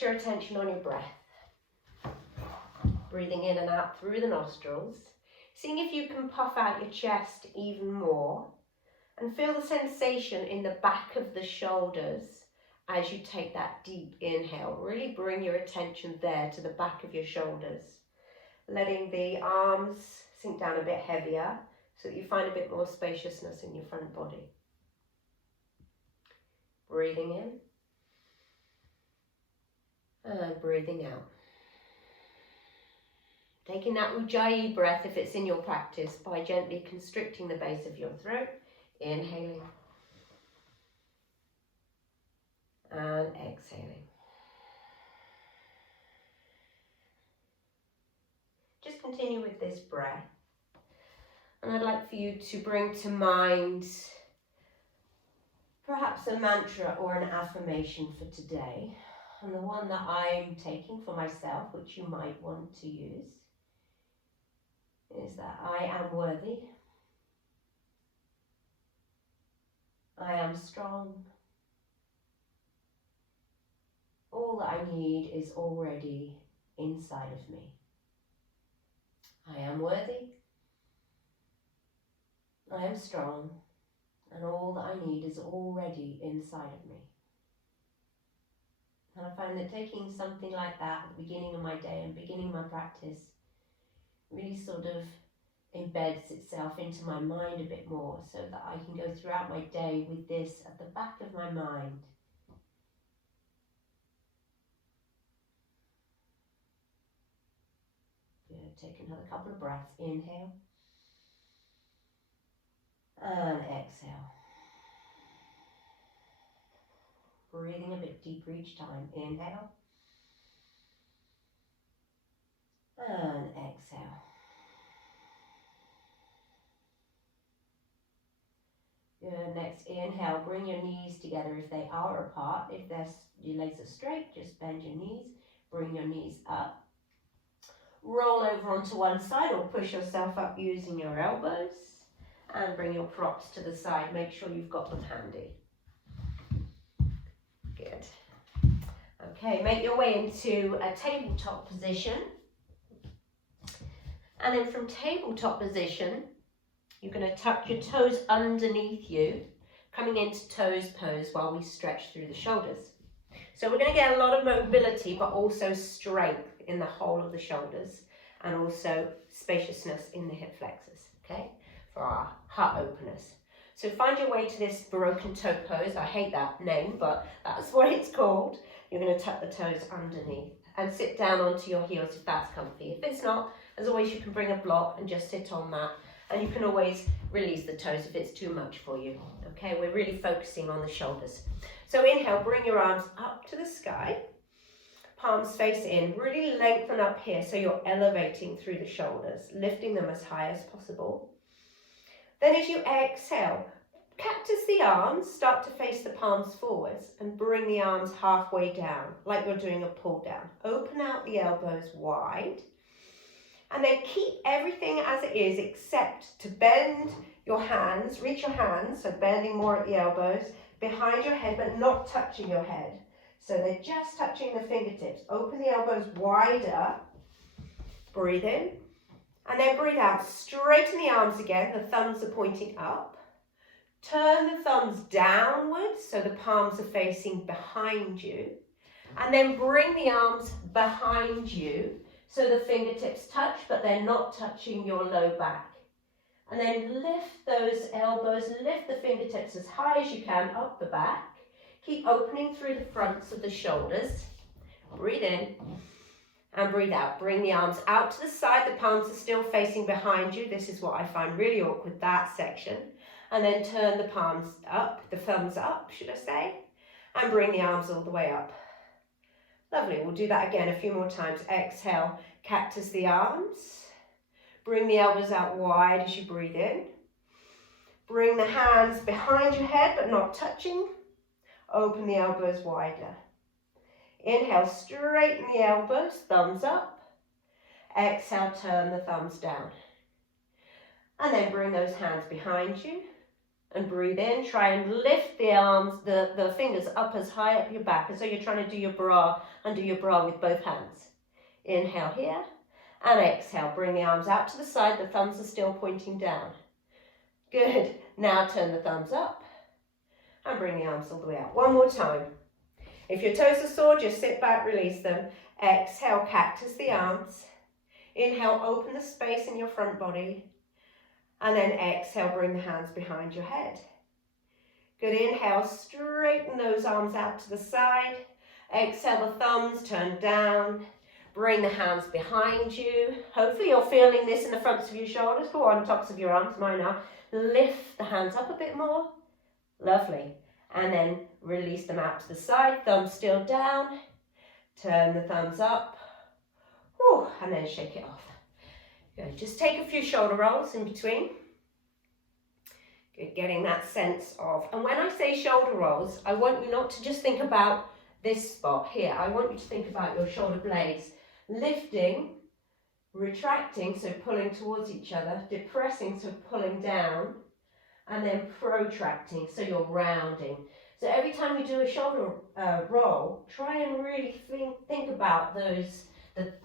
focus your attention on your breath. Breathing in and out through the nostrils. Seeing if you can puff out your chest even more. And feel the sensation in the back of the shoulders as you take that deep inhale. Really bring your attention there to the back of your shoulders. Letting the arms sink down a bit heavier so that you find a bit more spaciousness in your front body. Breathing in and breathing out. Taking that Ujjayi breath if it's in your practice by gently constricting the base of your throat, inhaling and exhaling. Just continue with this breath. And I'd like for you to bring to mind perhaps a mantra or an affirmation for today. And the one that I'm taking for myself, which you might want to use, is that I am worthy, I am strong, all that I need is already inside of me. I am worthy, I am strong, and all that I need is already inside of me. And I find that taking something like that at the beginning of my day and beginning my practice really sort of embeds itself into my mind a bit more so that I can go throughout my day with this at the back of my mind. Good. Take another couple of breaths. Inhale and exhale. Breathing a bit deeper each time. Inhale and exhale. Good. Next, inhale. Bring your knees together if they are apart. If your legs are straight, just bend your knees. Bring your knees up. Roll over onto one side or push yourself up using your elbows. And bring your props to the side. Make sure you've got them handy. Good. Okay, make your way into a tabletop position. And then from tabletop position, you're going to tuck your toes underneath you, coming into toes pose while we stretch through the shoulders. So we're going to get a lot of mobility, but also strength in the whole of the shoulders, and also spaciousness in the hip flexors, okay, for our heart openers. So find your way to this broken toe pose. I hate that name, but that's what it's called. You're going to tuck the toes underneath and sit down onto your heels if that's comfy. If it's not, as always, you can bring a block and just sit on that. And you can always release the toes if it's too much for you. Okay, we're really focusing on the shoulders. So inhale, bring your arms up to the sky. Palms face in. Really lengthen up here so you're elevating through the shoulders, lifting them as high as possible. Then as you exhale, cactus the arms, start to face the palms forwards and bring the arms halfway down, like you're doing a pull down. Open out the elbows wide. And then keep everything as it is except to bend your hands, reach your hands, so bending more at the elbows, behind your head but not touching your head. So they're just touching the fingertips. Open the elbows wider, breathe in, and then breathe out. Straighten the arms again, the thumbs are pointing up. Turn the thumbs downwards so the palms are facing behind you. And then bring the arms behind you. So the fingertips touch, but they're not touching your low back. And then lift those elbows, lift the fingertips as high as you can up the back. Keep opening through the fronts of the shoulders. Breathe in and breathe out. Bring the arms out to the side. The palms are still facing behind you. This is what I find really awkward, that section. And then turn the palms up, the thumbs up, should I say, and bring the arms all the way up. Lovely, we'll do that again a few more times. Exhale, cactus the arms. Bring the elbows out wide as you breathe in. Bring the hands behind your head but not touching. Open the elbows wider. Inhale, straighten the elbows, thumbs up. Exhale, turn the thumbs down. And then bring those hands behind you. and breathe in. Try and lift the arms, the fingers up as high up your back as though you're trying to do your bra, undo your bra with both hands. Inhale here and exhale. Bring the arms out to the side. The thumbs are still pointing down. Good. Now turn the thumbs up and bring the arms all the way out. One more time. If your toes are sore, just sit back, release them. Exhale, cactus the arms. Inhale, open the space in your front body. And then exhale, bring the hands behind your head. Good. Inhale, straighten those arms out to the side. Exhale, the thumbs turn down. Bring the hands behind you. Hopefully you're feeling this in the fronts of your shoulders. Go on, tops of your arms, mine are. Lift the hands up a bit more. Lovely. And then release them out to the side. Thumbs still down. Turn the thumbs up. Whew, and then shake it off. Good. Just take a few shoulder rolls in between. Good. Getting that sense of, and when I say shoulder rolls, I want you not to just think about this spot here. I want you to think about your shoulder blades lifting, retracting, so pulling towards each other, depressing, so pulling down, and then protracting, so you're rounding. So every time you do a shoulder roll, try and really think about the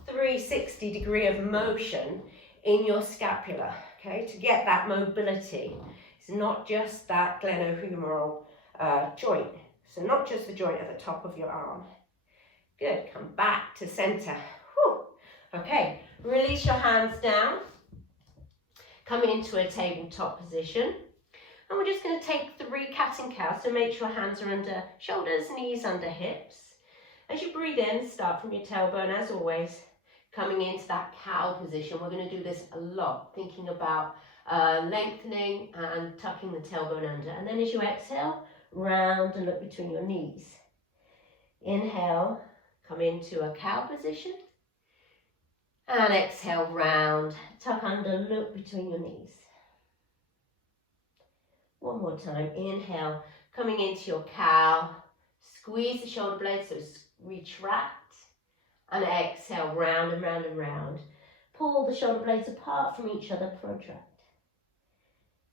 360 degree of motion in your scapula, okay, to get that mobility. It's not just that glenohumeral joint, so not just the joint at the top of your arm. Good, come back to center. Whew. Okay, release your hands down, come into a tabletop position. And we're just going to take 3 cat and cow, so make sure hands are under shoulders, knees under hips. As you breathe in, start from your tailbone as always, coming into that cow position. We're going to do this a lot, thinking about lengthening and tucking the tailbone under. And then as you exhale, round and look between your knees. Inhale, come into a cow position. And exhale, round, tuck under, look between your knees. One more time. Inhale, coming into your cow. Squeeze the shoulder blades, so retract. And exhale, round and round and round. Pull the shoulder blades apart from each other, protract.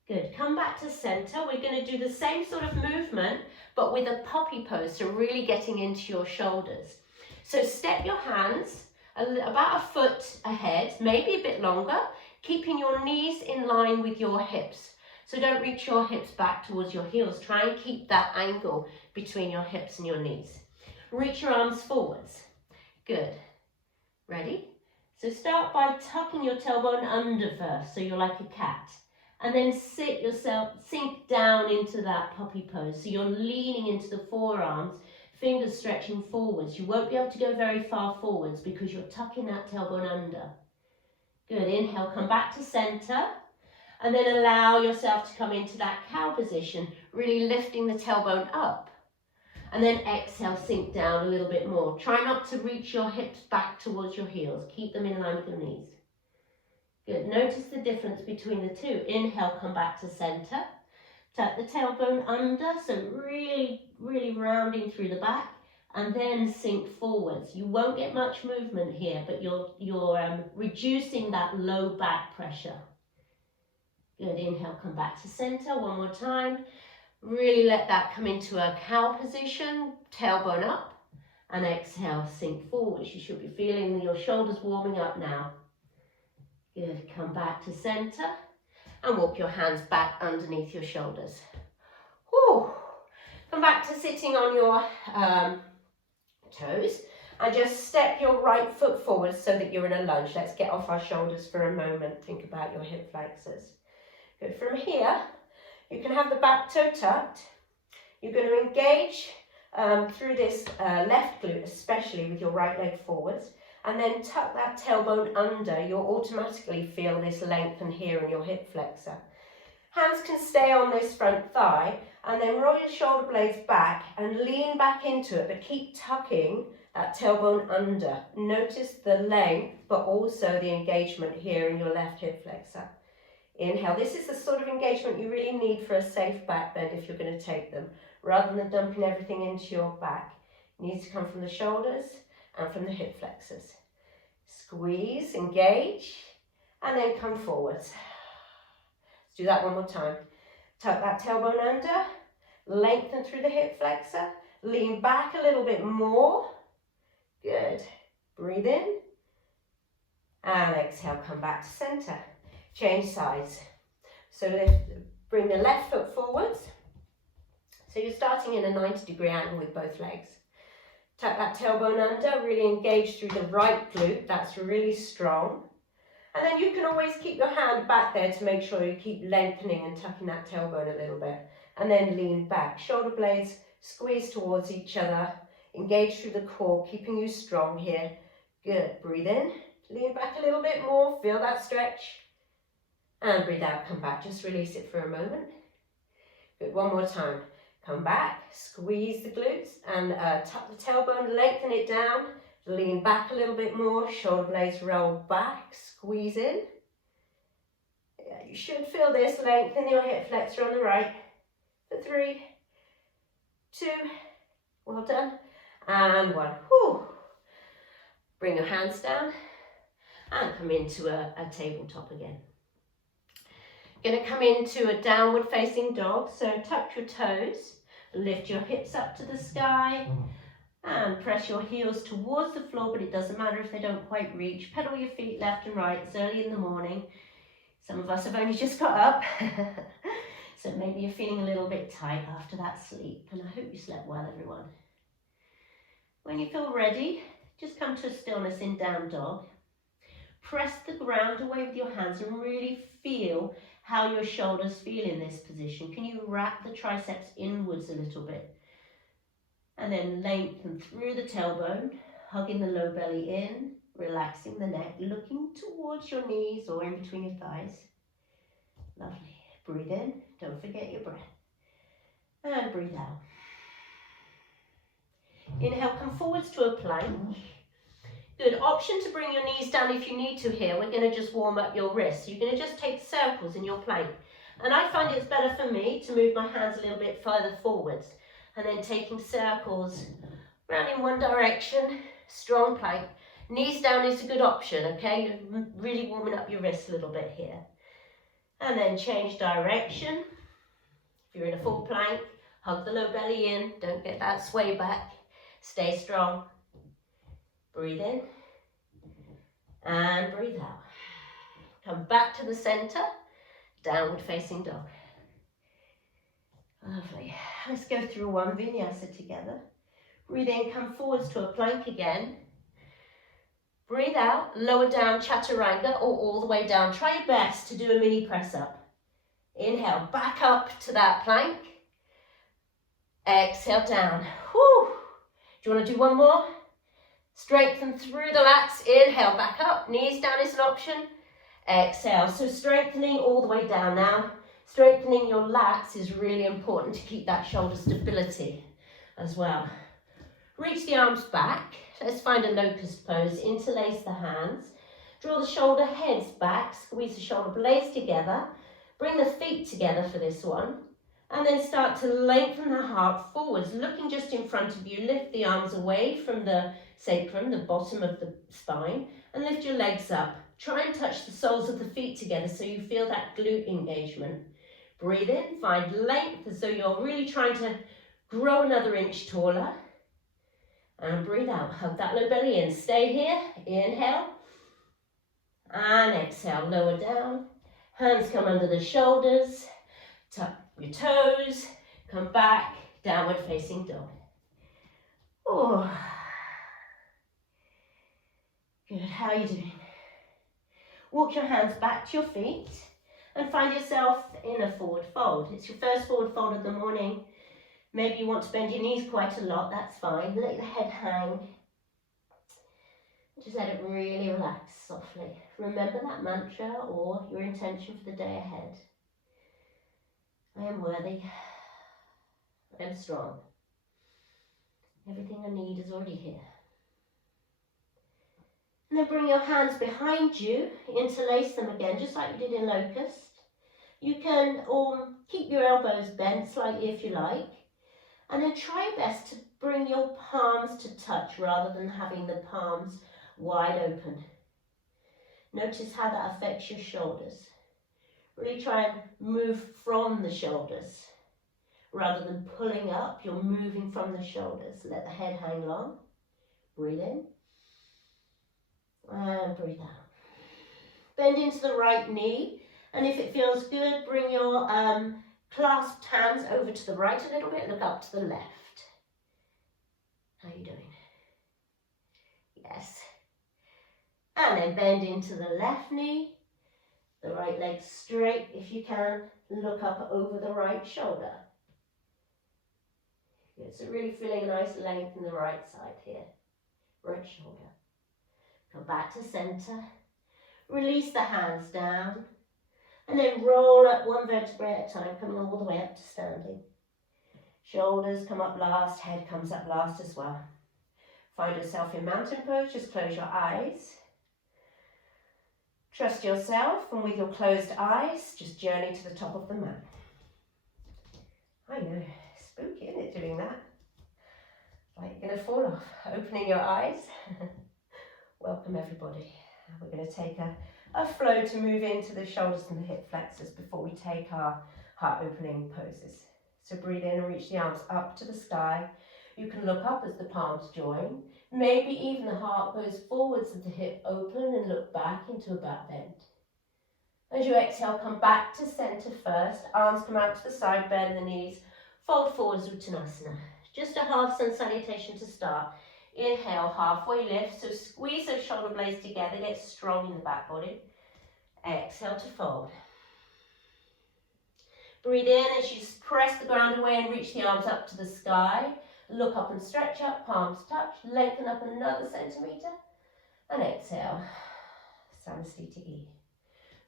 Good. Come back to center. We're going to do the same sort of movement, but with a puppy pose, so really getting into your shoulders. So step your hands about a foot ahead, maybe a bit longer, keeping your knees in line with your hips. So don't reach your hips back towards your heels. Try and keep that angle between your hips and your knees. Reach your arms forwards. Good. Ready? So start by tucking your tailbone under first, so you're like a cat. And then sink down into that puppy pose. So you're leaning into the forearms, fingers stretching forwards. You won't be able to go very far forwards because you're tucking that tailbone under. Good. Inhale, come back to center. And then allow yourself to come into that cow position, really lifting the tailbone up. And then exhale, sink down a little bit more. Try not to reach your hips back towards your heels. Keep them in line with your knees. Good. Notice the difference between the two. Inhale, come back to center. Tuck the tailbone under, so really, really rounding through the back. And then sink forwards. You won't get much movement here, but you're reducing that low back pressure. Good. Inhale, come back to center. One more time. Really let that come into a cow position. Tailbone up. And exhale, sink forwards. You should be feeling your shoulders warming up now. Good. Come back to center. And walk your hands back underneath your shoulders. Whew. Come back to sitting on your toes. And just step your right foot forward so that you're in a lunge. Let's get off our shoulders for a moment. Think about your hip flexors. Good. From here, you can have the back toe tucked. You're going to engage through this left glute, especially with your right leg forwards, and then tuck that tailbone under. You'll automatically feel this lengthen here in your hip flexor. Hands can stay on this front thigh, and then roll your shoulder blades back and lean back into it, but keep tucking that tailbone under. Notice the length, but also the engagement here in your left hip flexor. Inhale. This is the sort of engagement you really need for a safe back bend if you're going to take them. Rather than dumping everything into your back, it needs to come from the shoulders and from the hip flexors. Squeeze, engage, and then come forwards. Let's do that one more time. Tuck that tailbone under, lengthen through the hip flexor, lean back a little bit more. Good. Breathe in. And exhale, come back to center. Change sides. So bring the left foot forwards. So you're starting in a 90-degree angle with both legs. Tuck that tailbone under, really engage through the right glute. That's really strong. And then you can always keep your hand back there to make sure you keep lengthening and tucking that tailbone a little bit. And then lean back. Shoulder blades squeeze towards each other. Engage through the core, keeping you strong here. Good. Breathe in. Lean back a little bit more. Feel that stretch. And breathe out. Come back. Just release it for a moment. Good. One more time. Come back. Squeeze the glutes and tuck the tailbone. Lengthen it down. Lean back a little bit more. Shoulder blades roll back. Squeeze in. Yeah, you should feel this. Lengthen your hip flexor on the right. For 3, 2, well done. And 1. Whew. Bring your hands down and come into a tabletop again. You're going to come into a downward facing dog. So tuck your toes, lift your hips up to the sky and press your heels towards the floor, but it doesn't matter if they don't quite reach. Pedal your feet left and right. It's early in the morning. Some of us have only just got up. So maybe you're feeling a little bit tight after that sleep. And I hope you slept well, everyone. When you feel ready, just come to a stillness in down dog. Press the ground away with your hands and really feel how your shoulders feel in this position. Can you wrap the triceps inwards a little bit? And then lengthen through the tailbone, hugging the low belly in, relaxing the neck, looking towards your knees or in between your thighs. Lovely. Breathe in. Don't forget your breath. And breathe out. Inhale, come forwards to a plank. Good. Option to bring your knees down if you need to here. We're going to just warm up your wrists. You're going to just take circles in your plank. And I find it's better for me to move my hands a little bit further forwards. And then taking circles round in one direction. Strong plank. Knees down is a good option, okay? You're really warming up your wrists a little bit here. And then change direction. If you're in a full plank, hug the low belly in. Don't get that sway back. Stay strong. Breathe in. And breathe out. Come back to the center. Downward facing dog. Lovely. Let's go through one vinyasa together. Breathe in, come forwards to a plank again. Breathe out, lower down chaturanga or all the way down. Try your best to do a mini press up. Inhale, back up to that plank. Exhale down. Whew. Do you want to do one more? Strengthen through the lats. Inhale, back up. Knees down is an option. Exhale. So strengthening all the way down now. Strengthening your lats is really important to keep that shoulder stability as well. Reach the arms back. Let's find a locust pose. Interlace the hands. Draw the shoulder heads back. Squeeze the shoulder blades together. Bring the feet together for this one. And then start to lengthen the heart forwards, looking just in front of you. Lift the arms away from the sacrum, the bottom of the spine, and lift your legs up. Try and touch the soles of the feet together so you feel that glute engagement. Breathe in, find length as though you're really trying to grow another inch taller. And breathe out, hug that low belly in. Stay here, inhale. And exhale, lower down. Hands come under the shoulders. Tuck your toes. Come back, downward facing dog. Oh. Good, how are you doing? Walk your hands back to your feet and find yourself in a forward fold. It's your first forward fold of the morning. Maybe you want to bend your knees quite a lot, that's fine. Let the head hang. Just let it really relax softly. Remember that mantra or your intention for the day ahead. I am worthy. I am strong. Everything I need is already here. And then bring your hands behind you, interlace them again, just like you did in locust. You can keep your elbows bent slightly if you like. And then try your best to bring your palms to touch rather than having the palms wide open. Notice how that affects your shoulders. Really try and move from the shoulders. Rather than pulling up, you're moving from the shoulders. Let the head hang long. Breathe in. And breathe out. Bend into the right knee. And if it feels good, bring your clasped hands over to the right a little bit. Look up to the left. How are you doing? Yes. And then bend into the left knee. The right leg straight if you can. Look up over the right shoulder. Good. So really feeling a nice length in the right side here. Right shoulder. Come back to center. Release the hands down. And then roll up one vertebrae at a time, coming all the way up to standing. Shoulders come up last, head comes up last as well. Find yourself in mountain pose, just close your eyes. Trust yourself, and with your closed eyes, just journey to the top of the mat. I know, spooky, isn't it, doing that? Like you're going to fall off. Opening your eyes. Welcome everybody. We're going to take a flow to move into the shoulders and the hip flexors before we take our heart opening poses. So breathe in and reach the arms up to the sky. You can look up as the palms join. Maybe even the heart goes forwards and the hip open and look back into a back bend. As you exhale, come back to center first. Arms come out to the side, bend the knees. Fold forwards, Uttanasana. Just a half sun salutation to start. Inhale, halfway lift. So squeeze those shoulder blades together. Get strong in the back body. Exhale to fold. Breathe in as you press the ground away and reach the arms up to the sky. Look up and stretch up, palms touch, lengthen up another centimetre, and exhale, Samastiti.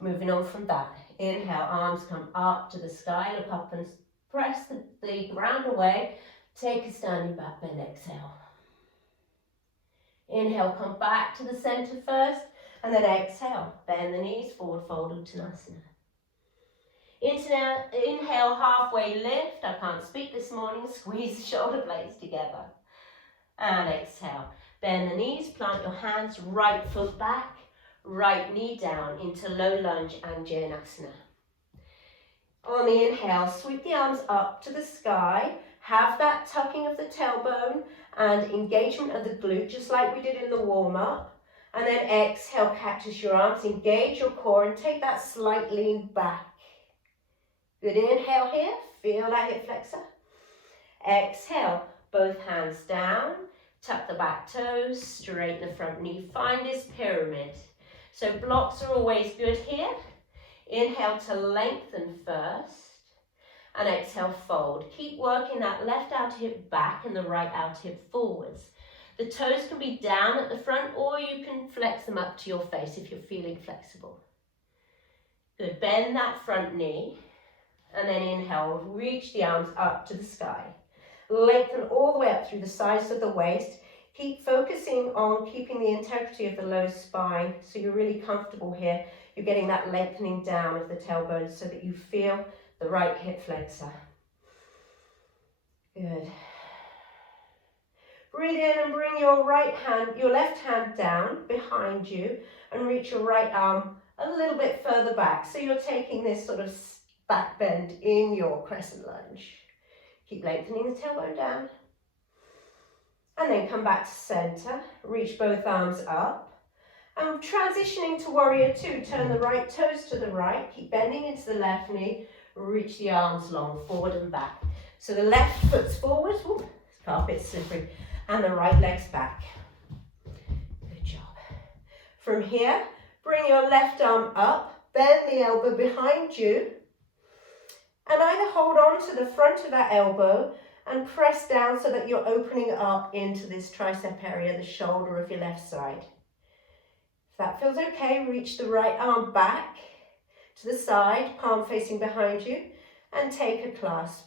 Moving on from that, inhale, arms come up to the sky, look up and press the ground away, take a standing back bend, exhale. Inhale, come back to the centre first, and then exhale, bend the knees, forward fold, Uttanasana. Inhale, halfway lift. I can't speak this morning. Squeeze the shoulder blades together. And exhale. Bend the knees, plant your hands, right foot back, right knee down into low lunge and Janasana. On the inhale, sweep the arms up to the sky. Have that tucking of the tailbone and engagement of the glute, just like we did in the warm-up. And then exhale, cactus your arms, engage your core and take that slight lean back. Good inhale here, feel that hip flexor. Exhale, both hands down, tuck the back toes, straighten the front knee. Find this pyramid. So blocks are always good here. Inhale to lengthen first, and exhale, fold. Keep working that left outer hip back and the right outer hip forwards. The toes can be down at the front, or you can flex them up to your face if you're feeling flexible. Good, bend that front knee. And then inhale, reach the arms up to the sky. Lengthen all the way up through the sides of the waist. Keep focusing on keeping the integrity of the low spine so you're really comfortable here. You're getting that lengthening down of the tailbone so that you feel the right hip flexor. Good. Breathe in and bring your left hand down behind you and reach your right arm a little bit further back. So you're taking this sort of back bend in your crescent lunge. Keep lengthening the tailbone down. And then come back to center. Reach both arms up. And transitioning to warrior two. Turn the right toes to the right. Keep bending into the left knee. Reach the arms long, forward and back. So the left foot's forward. Ooh, carpet's slippery. And the right leg's back. Good job. From here, bring your left arm up. Bend the elbow behind you. And either hold on to the front of that elbow and press down so that you're opening up into this tricep area, the shoulder of your left side. If that feels okay, reach the right arm back to the side, palm facing behind you, and take a clasp.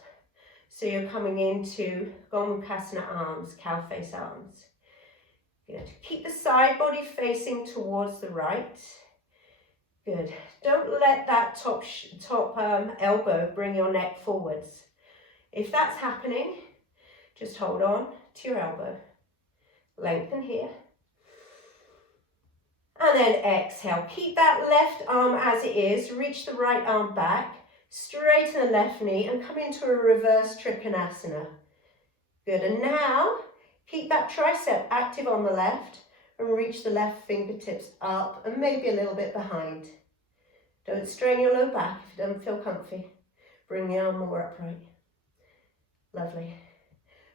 So you're coming into Gomukhasana arms, cow face arms. Good. Keep the side body facing towards the right. Good. Don't let that top elbow bring your neck forwards. If that's happening, just hold on to your elbow. Lengthen here. And then exhale. Keep that left arm as it is. Reach the right arm back. Straighten the left knee and come into a reverse trikonasana. Good. And now keep that tricep active on the left and reach the left fingertips up and maybe a little bit behind. Don't strain your low back if it doesn't feel comfy. Bring the arm more upright. Lovely.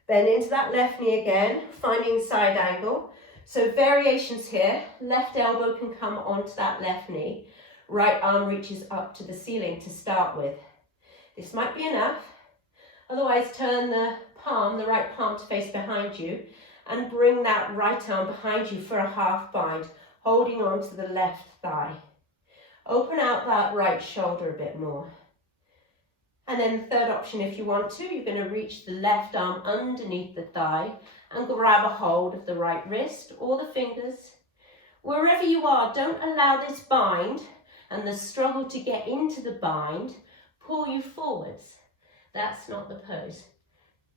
Bend into that left knee again, finding side angle. So variations here. Left elbow can come onto that left knee. Right arm reaches up to the ceiling to start with. This might be enough. Otherwise, turn the right palm to face behind you and bring that right arm behind you for a half bind, holding on to the left thigh. Open out that right shoulder a bit more. And then the third option, if you want to, you're going to reach the left arm underneath the thigh and grab a hold of the right wrist or the fingers. Wherever you are, don't allow this bind and the struggle to get into the bind pull you forwards. That's not the pose.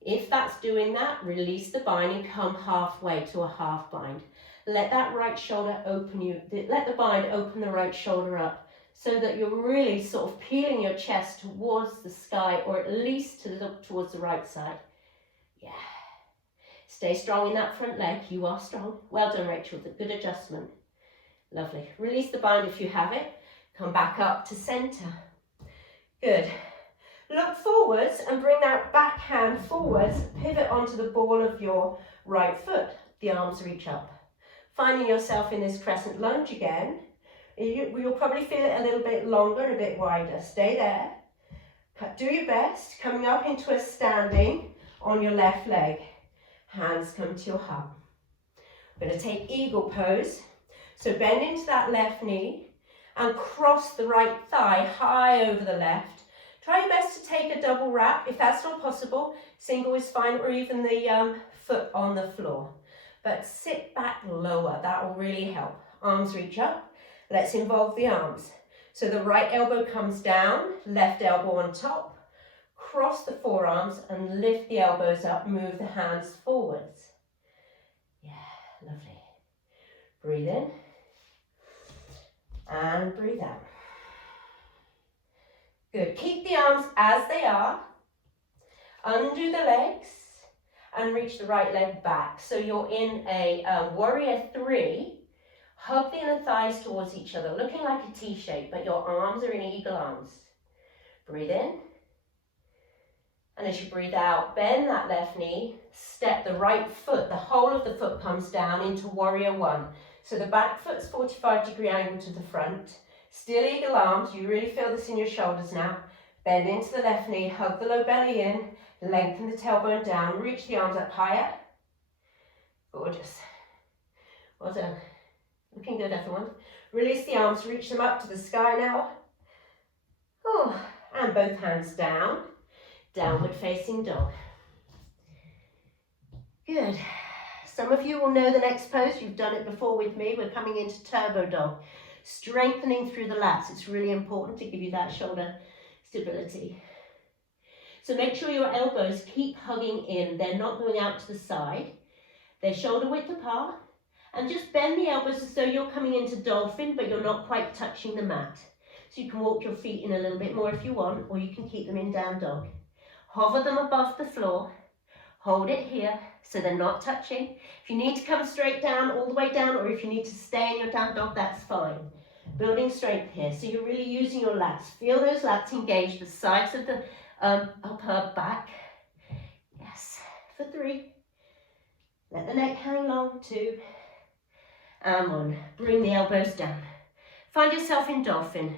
If that's doing that, release the bind and come halfway to a half bind. Let that right shoulder let the bind open the right shoulder up so that you're really sort of peeling your chest towards the sky, or at least to look towards the right side. Yeah. Stay strong in that front leg. You are strong. Well done, Rachel. Good adjustment. Lovely. Release the bind if you have it. Come back up to center. Good. Look forwards and bring that back hand forwards. Pivot onto the ball of your right foot. The arms reach up. Finding yourself in this crescent lunge again. You'll probably feel it a little bit longer and a bit wider. Stay there. Do your best. Coming up into a standing on your left leg. Hands come to your heart. We're going to take eagle pose. So bend into that left knee and cross the right thigh high over the left. Try your best to take a double wrap. If that's not possible, single is fine, or even the foot on the floor. But sit back lower. That will really help. Arms reach up. Let's involve the arms. So the right elbow comes down, left elbow on top. Cross the forearms and lift the elbows up. Move the hands forwards. Yeah, lovely. Breathe in. And breathe out. Good. Keep the arms as they are. Undo the legs and reach the right leg back. So you're in a warrior 3. Hug the inner thighs towards each other, looking like a T shape, but your arms are in eagle arms. Breathe in. And as you breathe out, bend that left knee, step the right foot, the whole of the foot comes down into warrior 1. So the back foot's 45-degree angle to the front. Still eagle arms, you really feel this in your shoulders now. Bend into the left knee, hug the low belly in, lengthen the tailbone down, reach the arms up higher. Gorgeous. Well done. Looking good, everyone. Release the arms, reach them up to the sky now. Oh, and both hands down. Downward facing dog. Good. Some of you will know the next pose. You've done it before with me. We're coming into turbo dog. Strengthening through the lats. It's really important to give you that shoulder stability. So make sure your elbows keep hugging in. They're not going out to the side. They're shoulder width apart. And just bend the elbows as though you're coming into dolphin, but you're not quite touching the mat. So you can walk your feet in a little bit more if you want, or you can keep them in down dog. Hover them above the floor. Hold it here so they're not touching. If you need to come straight down, all the way down, or if you need to stay in your down dog, that's fine. Building strength here. So you're really using your lats. Feel those lats engage the sides of the upper back. Yes. For 3. Let the neck hang long. 2. And 1. Bring the elbows down. Find yourself in dolphin.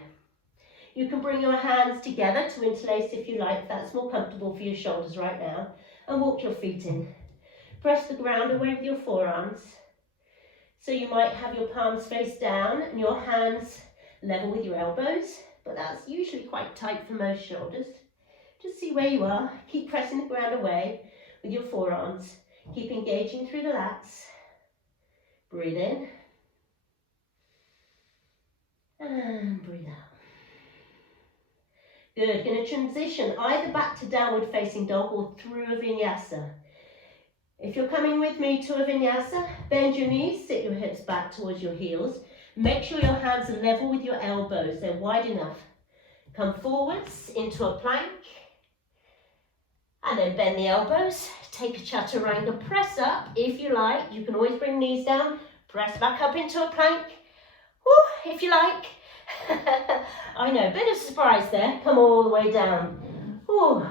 You can bring your hands together to interlace if you like. That's more comfortable for your shoulders right now. And walk your feet in. Press the ground away with your forearms. So you might have your palms face down and your hands level with your elbows. But that's usually quite tight for most shoulders. Just see where you are. Keep pressing the ground away with your forearms. Keep engaging through the lats. Breathe in. And breathe out. Good. Going to transition either back to downward facing dog or through a vinyasa. If you're coming with me to a vinyasa, bend your knees, sit your hips back towards your heels. Make sure your hands are level with your elbows, they're wide enough. Come forwards into a plank, and then bend the elbows, take a chaturanga, press up if you like. You can always bring knees down, press back up into a plank, woo, if you like. I know, bit of surprise there, come all the way down. Woo.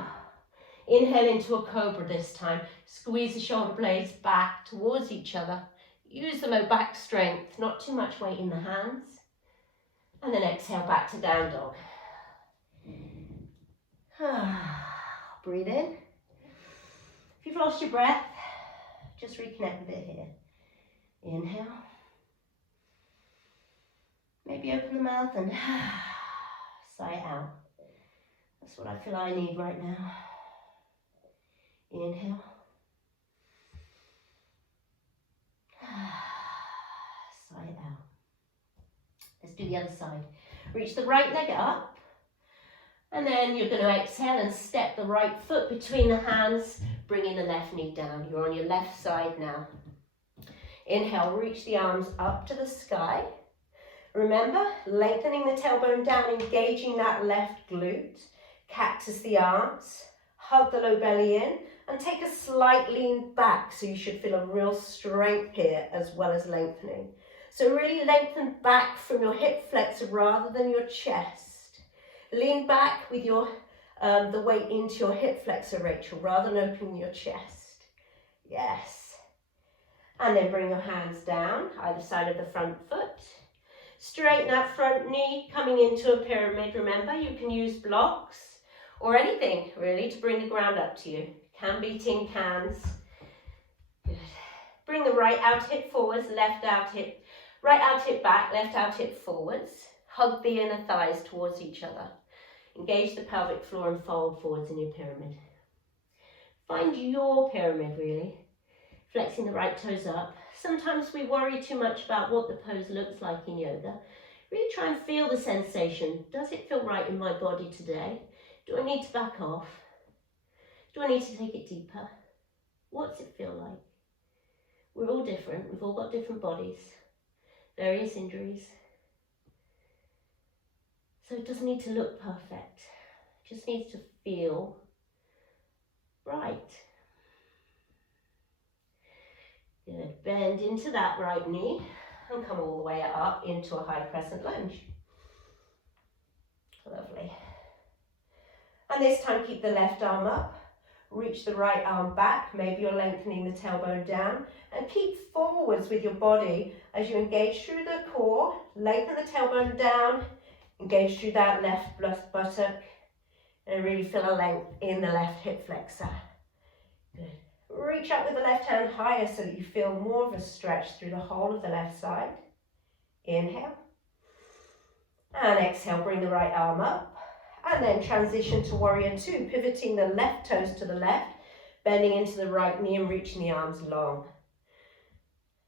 Inhale into a cobra this time, squeeze the shoulder blades back towards each other. Use the low back strength, not too much weight in the hands. And then exhale back to down dog. Breathe in. If you've lost your breath, just reconnect with it here. Inhale. Maybe open the mouth and sigh out. That's what I feel I need right now. Inhale. Sigh out. Let's do the other side. Reach the right leg up. And then you're going to exhale and step the right foot between the hands, bringing the left knee down. You're on your left side now. Inhale, reach the arms up to the sky. Remember, lengthening the tailbone down, engaging that left glute. Cactus the arms, hug the low belly in, and take a slight lean back, so you should feel a real strength here as well as lengthening. So really lengthen back from your hip flexor rather than your chest. Lean back with your the weight into your hip flexor, Rachel, rather than opening your chest. Yes. And then bring your hands down, either side of the front foot. Straighten that front knee, coming into a pyramid. Remember, you can use blocks or anything, really, to bring the ground up to you. Can be tin cans. Good. Bring the right out hip forwards, left out hip, right out hip back, left out hip forwards. Hug the inner thighs towards each other. Engage the pelvic floor and fold forwards in your pyramid. Find your pyramid, really. Flexing the right toes up. Sometimes we worry too much about what the pose looks like in yoga. Really try and feel the sensation. Does it feel right in my body today? Do I need to back off? Do I need to take it deeper? What's it feel like? We're all different. We've all got different bodies, various injuries. So it doesn't need to look perfect. It just needs to feel right. Good. Bend into that right knee and come all the way up into a high crescent lunge. Lovely. And this time keep the left arm up. Reach the right arm back. Maybe you're lengthening the tailbone down. And keep forwards with your body as you engage through the core. Lengthen the tailbone down. Engage through that left buttock. And really feel a length in the left hip flexor. Good. Reach up with the left hand higher so that you feel more of a stretch through the whole of the left side. Inhale. And exhale, bring the right arm up. And then transition to warrior two, pivoting the left toes to the left, bending into the right knee and reaching the arms long.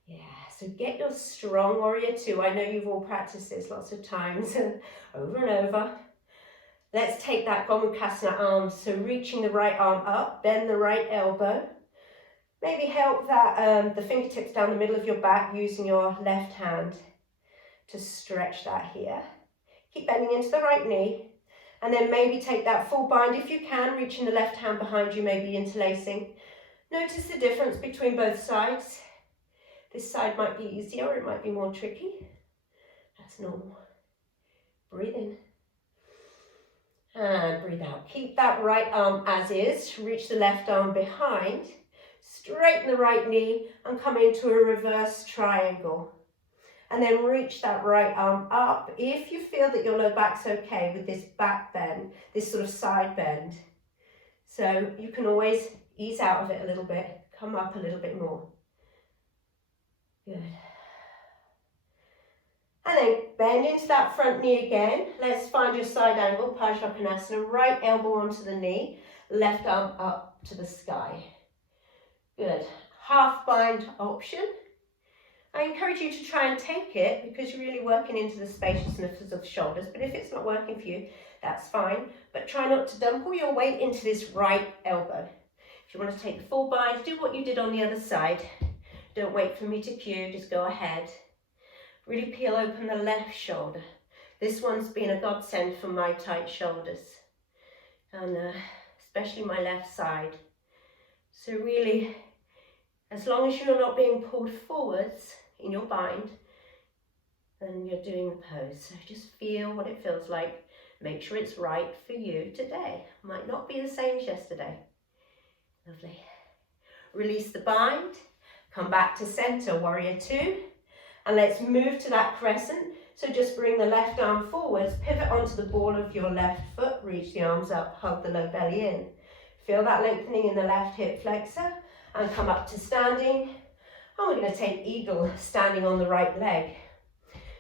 Yeah, so get your strong warrior two. I know you've all practiced this lots of times and over. Let's take that Gomukhasana arms. So reaching the right arm up, bend the right elbow. Maybe help that the fingertips down the middle of your back using your left hand to stretch that here. Keep bending into the right knee. And then maybe take that full bind if you can, reaching the left hand behind you, maybe interlacing. Notice the difference between both sides. This side might be easier, or it might be more tricky. That's normal. Breathe in. And breathe out. Keep that right arm as is. Reach the left arm behind. Straighten the right knee and come into a reverse triangle. And then reach that right arm up if you feel that your low back's okay with this back bend, this sort of side bend. So you can always ease out of it a little bit, come up a little bit more. Good. And then bend into that front knee again. Let's find your side angle, Parsvakonasana. Right elbow onto the knee, left arm up to the sky. Good. Half bind option. I encourage you to try and take it because you're really working into the spaciousness of the shoulders. But if it's not working for you, that's fine. But try not to dump all your weight into this right elbow. If you want to take the full bind, do what you did on the other side. Don't wait for me to cue, just go ahead. Really peel open the left shoulder. This one's been a godsend for my tight shoulders, and especially my left side. So really, as long as you're not being pulled forwards in your bind, then you're doing the pose. So just feel what it feels like. Make sure it's right for you today. Might not be the same as yesterday. Lovely. Release the bind. Come back to center, warrior two. And let's move to that crescent. So just bring the left arm forwards, pivot onto the ball of your left foot, reach the arms up, hug the low belly in. Feel that lengthening in the left hip flexor, and come up to standing. And we're going to take eagle, standing on the right leg.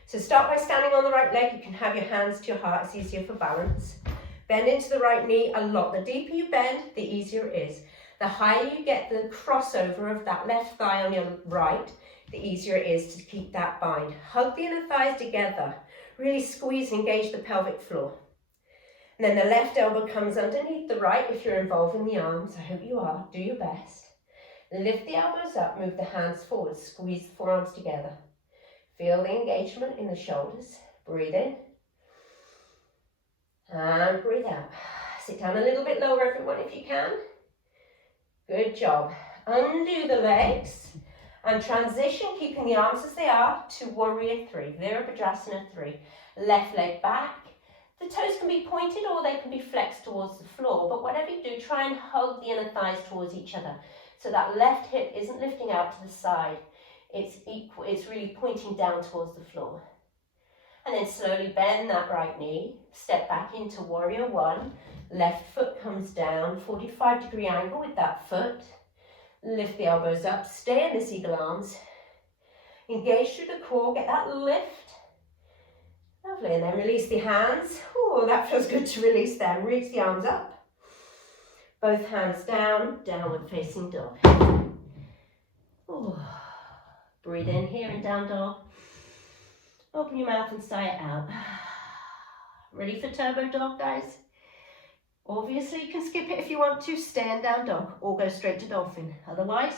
So start by standing on the right leg. You can have your hands to your heart, it's easier for balance. Bend into the right knee a lot. The deeper you bend, the easier it is. The higher you get the crossover of that left thigh on your right, the easier it is to keep that bind. Hug the inner thighs together. Really squeeze and engage the pelvic floor. And then the left elbow comes underneath the right if you're involving the arms. I hope you are. Do your best. Lift the elbows up, move the hands forward, squeeze the forearms together. Feel the engagement in the shoulders. Breathe in. And breathe out. Sit down a little bit lower, everyone, if you can. Good job. Undo the legs and transition, keeping the arms as they are, to warrior three, Virabhadrasana 3. Left leg back. The toes can be pointed or they can be flexed towards the floor, but whatever you do, try and hug the inner thighs towards each other. So that left hip isn't lifting out to the side. It's equal, it's really pointing down towards the floor. And then slowly bend that right knee, step back into warrior one, left foot comes down, 45-degree angle with that foot. Lift the elbows up, stay in this eagle arms. Engage through the core, get that lift. Lovely, and then release the hands. Oh, that feels good to release them. Reach the arms up. Both hands down, downward facing dog. Oh. Breathe in here in down dog. Open your mouth and sigh it out. Ready for turbo dog, guys? Obviously, you can skip it if you want to. Stay in down dog or go straight to dolphin. Otherwise,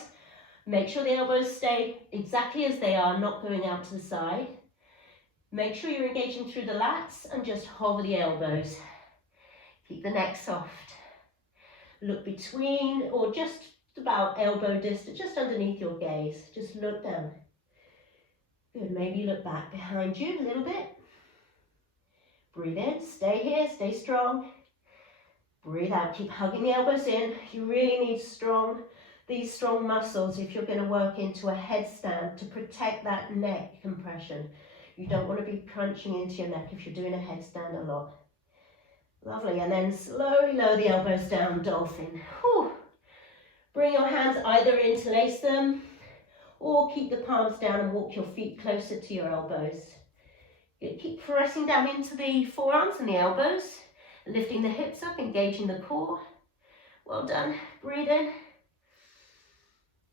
make sure the elbows stay exactly as they are, not going out to the side. Make sure you're engaging through the lats and just hover the elbows. Keep the neck soft. Look between or just about elbow distance, just underneath your gaze. Just look down. Good, maybe look back behind you a little bit. Breathe in, stay here, stay strong. Breathe out, keep hugging the elbows in. You really need these strong muscles if you're going to work into a headstand to protect that neck compression. You don't want to be crunching into your neck if you're doing a headstand a lot. Lovely, and then slowly lower the elbows down, dolphin. Whew. Bring your hands either interlace them or keep the palms down and walk your feet closer to your elbows. Good. Keep pressing down into the forearms and the elbows, lifting the hips up, engaging the core. Well done. Breathe in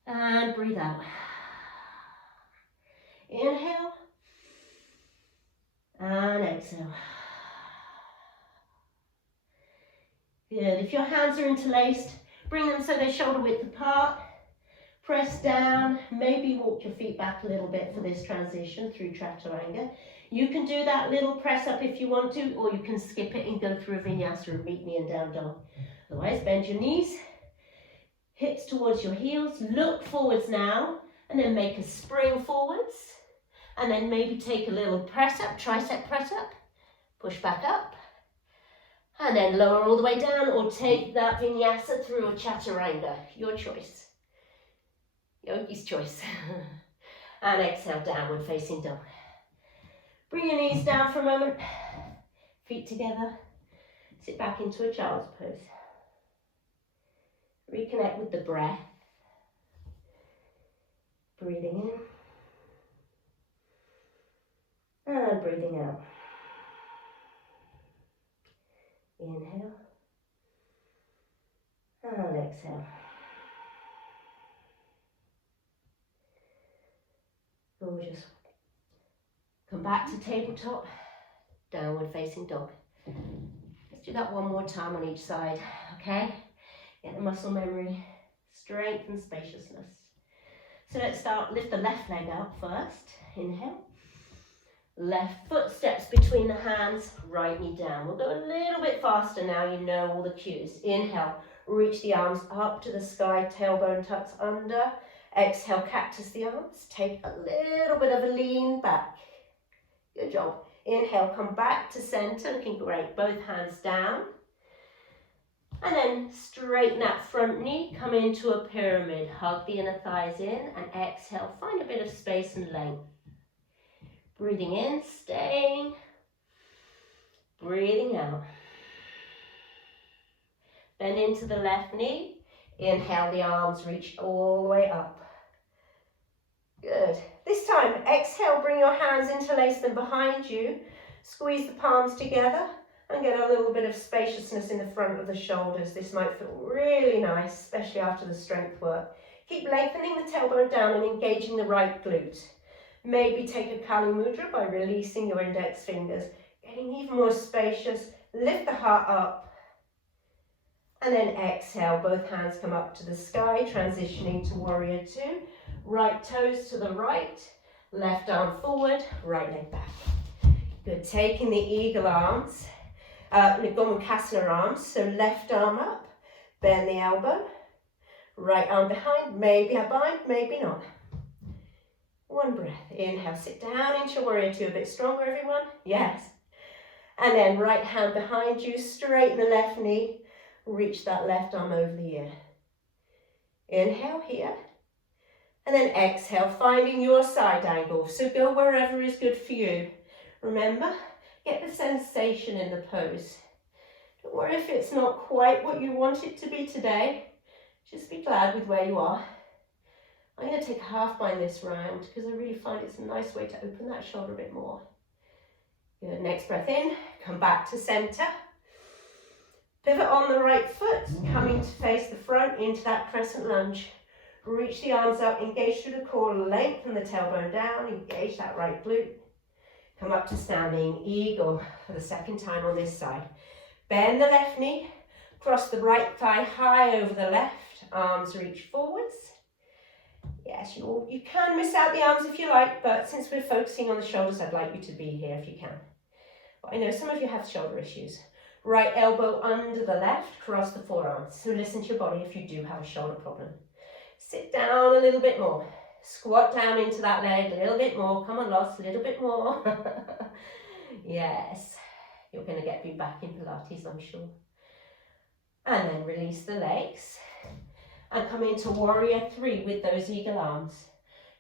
and breathe out. Inhale and exhale. Good. If your hands are interlaced, bring them so they're shoulder width apart. Press down, maybe walk your feet back a little bit for this transition through Chaturanga. You can do that little press up if you want to, or you can skip it and go through a vinyasa and meet me in down dog. Otherwise, bend your knees, hips towards your heels, look forwards now, and then make a spring forwards. And then maybe take a little press up, tricep press up, push back up. And then lower all the way down, or take that vinyasa through a Chaturanga, your choice. Yogi's choice. And exhale, downward facing dog. Bring your knees down for a moment, feet together. Sit back into a child's pose. Reconnect with the breath. Breathing in and breathing out. Inhale and exhale. Gorgeous. Come back to tabletop, downward facing dog. Let's do that one more time on each side, okay? Get the muscle memory, strength and spaciousness. So let's start, lift the left leg out first. Inhale. Left foot steps between the hands, right knee down. We'll go a little bit faster now, you know all the cues. Inhale, reach the arms up to the sky, tailbone tucks under. Exhale, cactus the arms. Take a little bit of a lean back. Good job. Inhale, come back to center, looking great. Both hands down. And then straighten that front knee, come into a pyramid. Hug the inner thighs in and exhale, find a bit of space and length. Breathing in, staying. Breathing out. Bend into the left knee. Inhale, the arms reach all the way up. Good. This time, exhale, bring your hands, interlace them behind you. Squeeze the palms together and get a little bit of spaciousness in the front of the shoulders. This might feel really nice, especially after the strength work. Keep lengthening the tailbone down and engaging the right glute. Maybe take a Kali Mudra by releasing your index fingers, getting even more spacious. Lift the heart up. And then exhale, both hands come up to the sky, transitioning to Warrior Two. Right toes to the right, left arm forward, right leg back. Good, taking the eagle arms, Gomukhasana arms, so left arm up, bend the elbow, right arm behind, maybe I bind, maybe not. One breath, inhale, sit down into Warrior Two, a bit stronger everyone, yes. And then right hand behind you, straighten the left knee, reach that left arm over the ear. Inhale here. And then exhale, finding your side angle. So go wherever is good for you. Remember, get the sensation in the pose. Don't worry if it's not quite what you want it to be today. Just be glad with where you are. I'm going to take a half bind this round because I really find it's a nice way to open that shoulder a bit more. Good, next breath in, come back to center. Pivot on the right foot, coming to face the front into that crescent lunge. Reach the arms up, engage through the core, lengthen the tailbone down, engage that right glute. Come up to standing eagle for the second time on this side. Bend the left knee, cross the right thigh high over the left, arms reach forwards. Yes, you can miss out the arms if you like, but since we're focusing on the shoulders, I'd like you to be here if you can. But I know some of you have shoulder issues. Right elbow under the left, cross the forearms. So listen to your body if you do have a shoulder problem. Sit down a little bit more. Squat down into that leg a little bit more. Come on, Lots, a little bit more. Yes. You're going to get me back in Pilates, I'm sure. And then release the legs. And come into Warrior Three with those eagle arms.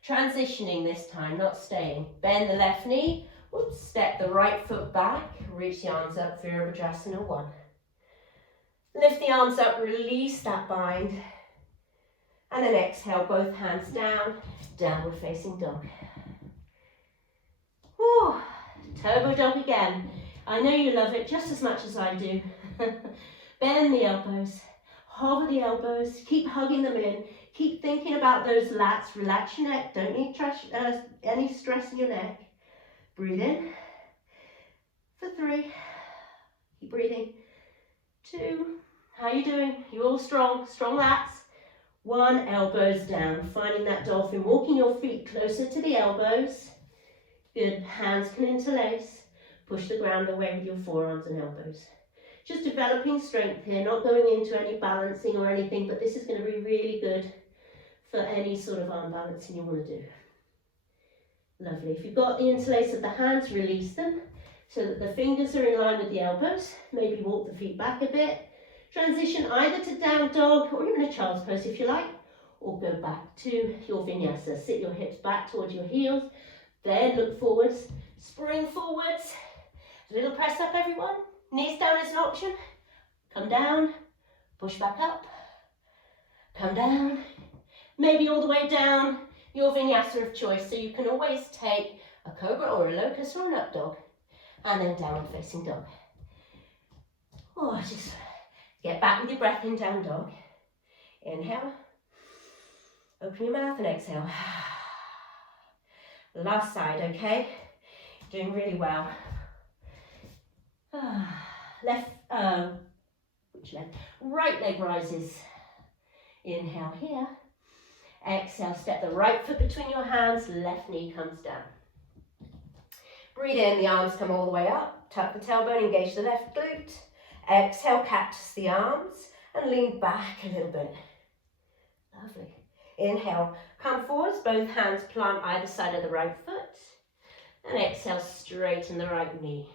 Transitioning this time, not staying. Bend the left knee. Whoops, step the right foot back. Reach the arms up, Virabhadrasana 1. Lift the arms up, release that bind. And then exhale, both hands down, downward facing dog. Whew. Turbo dog again. I know you love it just as much as I do. Bend the elbows, hover the elbows, keep hugging them in, keep thinking about those lats, relax your neck, don't need any stress in your neck. Breathe in for 3, keep breathing, 2, how are you doing? You're all strong lats. 1, elbows down, finding that dolphin, walking your feet closer to the elbows. Good, hands can interlace. Push the ground away with your forearms and elbows. Just developing strength here, not going into any balancing or anything, but this is going to be really good for any sort of arm balancing you want to do. Lovely. If you've got the interlace of the hands, release them so that the fingers are in line with the elbows. Maybe walk the feet back a bit. Transition either to down dog or even a child's pose if you like, or go back to your vinyasa. Sit your hips back towards your heels, then look forwards, spring forwards. A little press up, everyone. Knees down is an option. Come down, push back up, come down, maybe all the way down, your vinyasa of choice. So you can always take a cobra or a locust or an up dog, and then downward facing dog. Oh, just get back with your breath in, down dog. Inhale, open your mouth and exhale. Last side, okay? Doing really well. Left, which leg? Right leg rises. Inhale here. Exhale, step the right foot between your hands, left knee comes down. Breathe in, the arms come all the way up. Tuck the tailbone, engage the left glute. Exhale, cactus the arms and lean back a little bit. Lovely. Inhale, come forwards, both hands plant either side of the right foot. And exhale, straighten the right knee.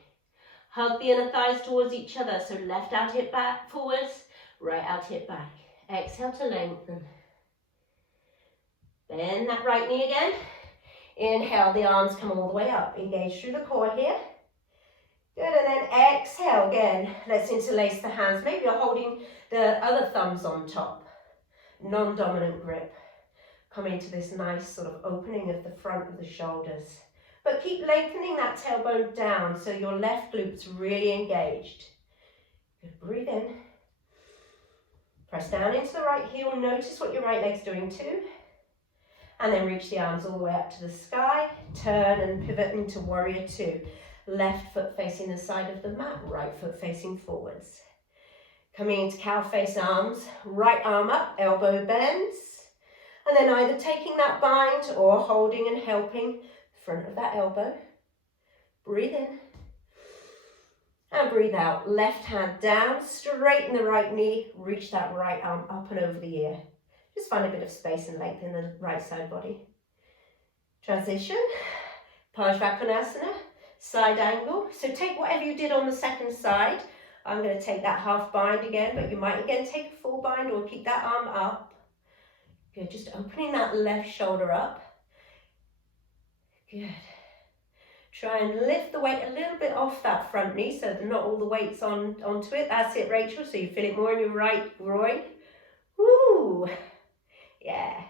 Hug the inner thighs towards each other, so left out hip back forwards, right out hip back. Exhale to lengthen. Bend that right knee again. Inhale, the arms come all the way up. Engage through the core here. Good, and then exhale again. Let's interlace the hands. Maybe you're holding the other thumbs on top. Non-dominant grip. Come into this nice sort of opening of the front of the shoulders. But keep lengthening that tailbone down so your left glute's really engaged. Good, breathe in. Press down into the right heel. Notice what your right leg's doing too. And then reach the arms all the way up to the sky. Turn and pivot into warrior two. Left foot facing the side of the mat, right foot facing forwards. Coming into cow face arms, right arm up, elbow bends. And then either taking that bind or holding and helping front of that elbow. Breathe in. And breathe out. Left hand down, straighten the right knee, reach that right arm up and over the ear. Just find a bit of space and length in the right side body. Transition, Parsvakonasana, side angle. So take whatever you did on the second side. I'm going to take that half bind again, but you might again take a full bind or keep that arm up. Good, just opening that left shoulder up. Good. Try and lift the weight a little bit off that front knee so that not all the weight's onto it. That's it, Rachel, so you feel it more in your right groin. Woo! Yeah.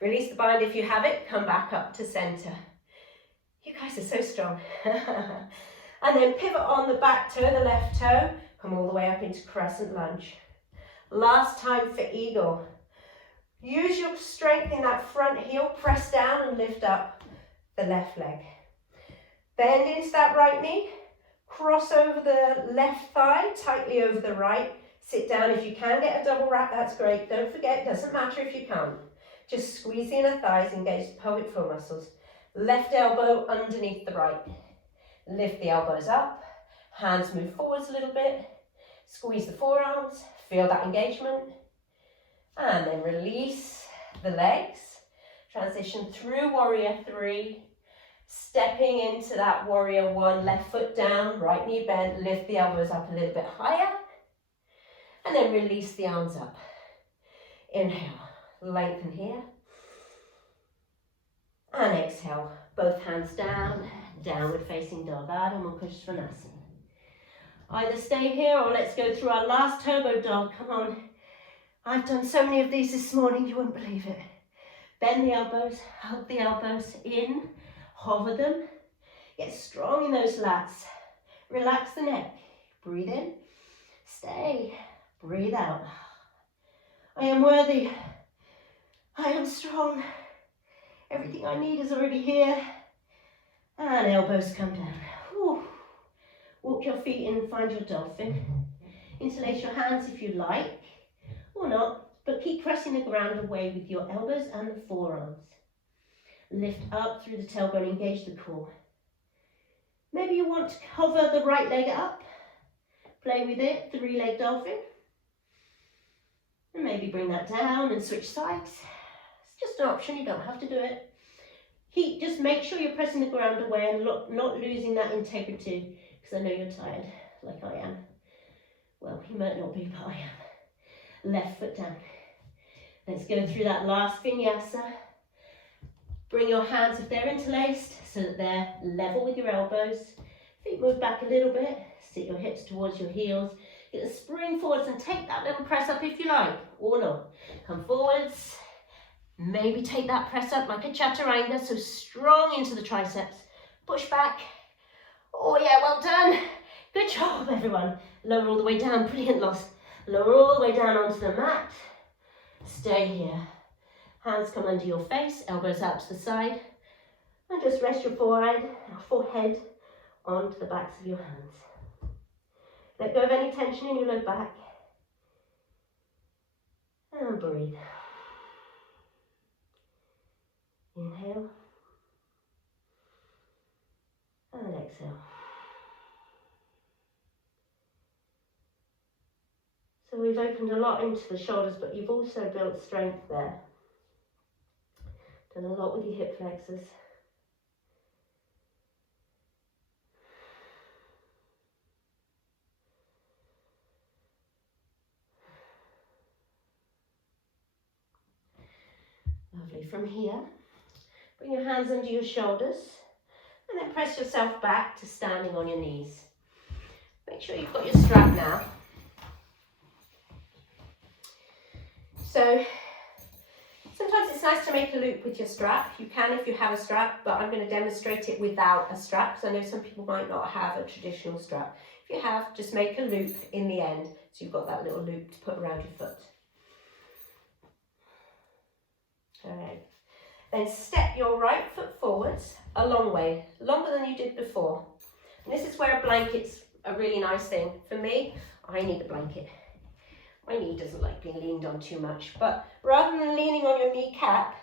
Release the bind if you have it. Come back up to center. You guys are so strong. And then pivot on the back toe, the left toe. Come all the way up into crescent lunge. Last time for eagle. Use your strength in that front heel. Press down and lift up the left leg. Bend into that right knee. Cross over the left thigh, tightly over the right. Sit down. If you can get a double wrap, that's great. Don't forget, it doesn't matter if you can't. Just squeeze the inner thighs, engage the pelvic floor muscles. Left elbow underneath the right. Lift the elbows up. Hands move forwards a little bit. Squeeze the forearms. Feel that engagement. And then release the legs. Transition through warrior three. Stepping into that warrior one. Left foot down, right knee bent. Lift the elbows up a little bit higher. And then release the arms up. Inhale, lengthen here. And exhale, both hands down, downward facing dog, Ardha Mukha Svanasana. Either stay here or let's go through our last turbo dog. Come on. I've done so many of these this morning, you wouldn't believe it. Bend the elbows, hug the elbows in, hover them. Get strong in those lats. Relax the neck. Breathe in, stay. Breathe out. I am worthy. I am strong. Everything I need is already here. And elbows come down. Whew. Walk your feet in and find your dolphin. Interlace your hands if you like, or not, but keep pressing the ground away with your elbows and the forearms. Lift up through the tailbone, engage the core. Maybe you want to hover the right leg up. Play with it, three-leg dolphin. And maybe bring that down and switch sides. It's just an option, you don't have to do it. Just make sure you're pressing the ground away and not losing that integrity, because I know you're tired, like I am. Well, you might not be, but I am. Left foot down. Let's go through that last vinyasa. Bring your hands, if they're interlaced, so that they're level with your elbows. Feet move back a little bit. Sit your hips towards your heels. Get a spring forwards and take that little press up if you like, or not. Come forwards. Maybe take that press up like a chaturanga, so strong into the triceps. Push back. Oh yeah, well done. Good job, everyone. Lower all the way down, brilliant loss. Lower all the way down onto the mat. Stay here. Hands come under your face, elbows out to the side. And just rest your forehead onto the backs of your hands. Let go of any tension in your low back. And breathe. Inhale. And exhale. So we've opened a lot into the shoulders, but you've also built strength there. Done a lot with your hip flexors. Lovely. From here, bring your hands under your shoulders and then press yourself back to standing on your knees. Make sure you've got your strap now. So sometimes it's nice to make a loop with your strap. You can if you have a strap, but I'm going to demonstrate it without a strap, because I know some people might not have a traditional strap. If you have, just make a loop in the end, so you've got that little loop to put around your foot. All right. Then step your right foot forwards a long way, longer than you did before. And this is where a blanket's a really nice thing. For me, I need a blanket. My knee doesn't like being leaned on too much, but rather than leaning on your kneecap,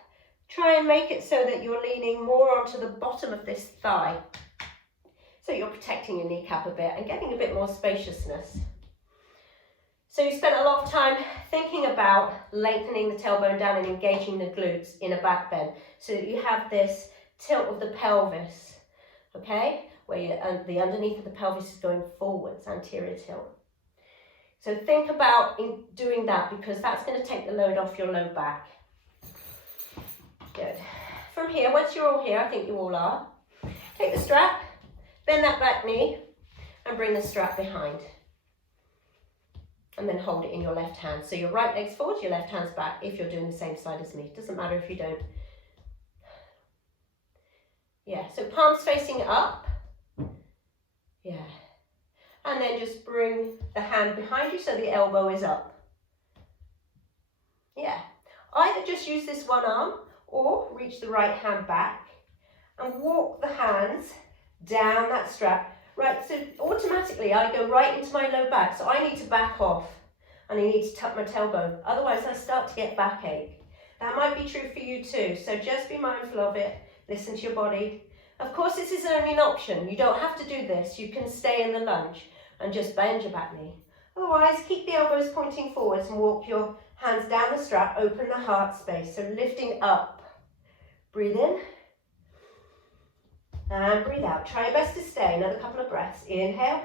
try and make it so that you're leaning more onto the bottom of this thigh. So you're protecting your kneecap a bit and getting a bit more spaciousness. So you spent a lot of time thinking about lengthening the tailbone down and engaging the glutes in a back bend, so that you have this tilt of the pelvis, okay? Where the underneath of the pelvis is going forwards, anterior tilt. So think about doing that, because that's going to take the load off your low back. Good. From here, once you're all here, I think you all are, take the strap, bend that back knee, and bring the strap behind. And then hold it in your left hand. So your right leg's forward, your left hand's back, if you're doing the same side as me. Doesn't matter if you don't. Yeah, so palms facing up. Yeah. And then just bring the hand behind you so the elbow is up. Yeah. Either just use this one arm or reach the right hand back and walk the hands down that strap. Right, so automatically I go right into my low back, so I need to back off and I need to tuck my tailbone. Otherwise I start to get backache. That might be true for you too, so just be mindful of it. Listen to your body. Of course, this is only an option. You don't have to do this. You can stay in the lunge and just bend your back knee. Otherwise, keep the elbows pointing forwards and walk your hands down the strap, open the heart space. So lifting up. Breathe in. And breathe out. Try your best to stay. Another couple of breaths. Inhale.